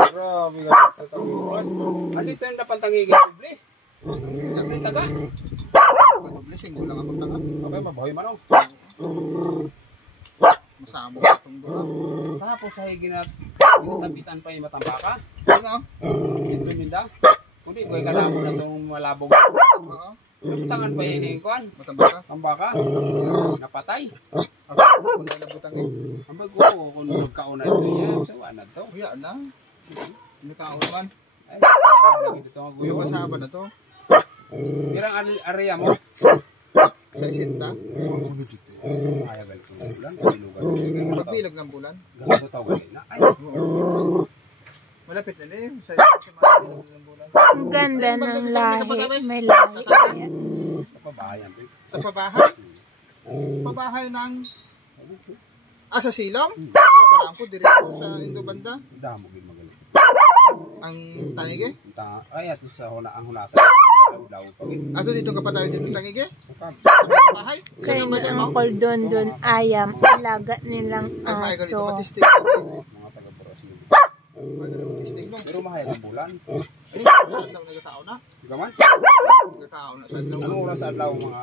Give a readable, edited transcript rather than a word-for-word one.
Grabe ka sa tawid. Andito yung napantangigin doble. Doble taga. Doble singgo lang ang magtanga. Okay, mabahoy man oh. Masama itong doon. Tapos sa higin at sabitan pa yung matambaka. Ano? Dito minda. Kundi ko ikalamo na itong malabog. Oo. Tangan pa yun yung kuhan. Matambaka. Tambaka. Napatay. Ako, kung nalabutang eh. Ang bago kung nagkauna ito yan. So, ano to? Kuya na. May kaon man. Ay, lagi dito ang Yung guyo. masama na to. Pirang area mo. Sa isinta. Ayaw galit ng bulan. Bilugan. Pagbilag ng bulan. Ganito tawag na. Ay, Malapit na din. Sa pagbilag ng bulan. Ang ganda ng lahi. May lahi kaya. sa pabahayan. Sa pabahay. Pabahay ng... sa silong? Pala po, direct sa Indo banda. Damo gid magaling. Ang tanigi? Ay, ato sa ang hunasa. Law pagit. Ato dito kapatayo dito tanigi? Kapag Pabahay? Kaya ang cordon doon ayam. Alaga nilang Ay, mga ganito aso. matistig. mga taga-Boras nila. Mga ganito matistig. Pero mahal ang bulan. Saan daw nagkatao na? Gaman. Nagkatao na. Saan daw? Anong oras adlaw mga